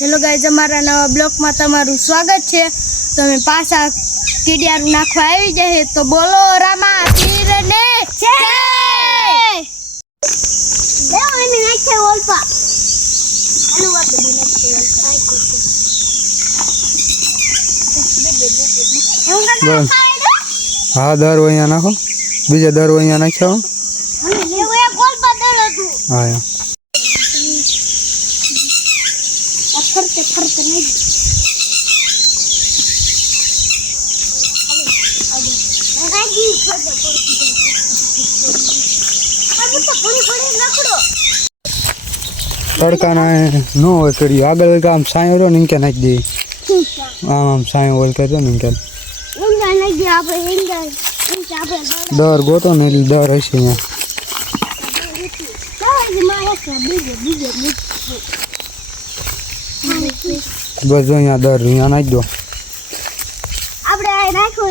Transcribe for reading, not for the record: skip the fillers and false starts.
Hello guys, અમારા નવા બ્લોગમાં તમારું સ્વાગત છે। તમે પાછા કીડિયારું નાખવા આવી જાય તો બોલો રામા પીરને જય। દેવ એને નાખે ઓલપા આલુ વાત દી નાખે ઓલપા હા દર અહીંયા નાખો, બીજા દર અહીંયા નાખ્યો। લેવો એક ઓલપા દળ હતું। હા ફરતે નહીં તડકા ના નો હોય કરી આગળ આમ સાયો રહ્યો ને કે નાખી દે, આમ સાયો ઓલ કરજો ને કે દર ગોતો ને એટલે દર હશે અહીંયા બસ અહીંયા દર અહીંયા નાખી દો। આપણે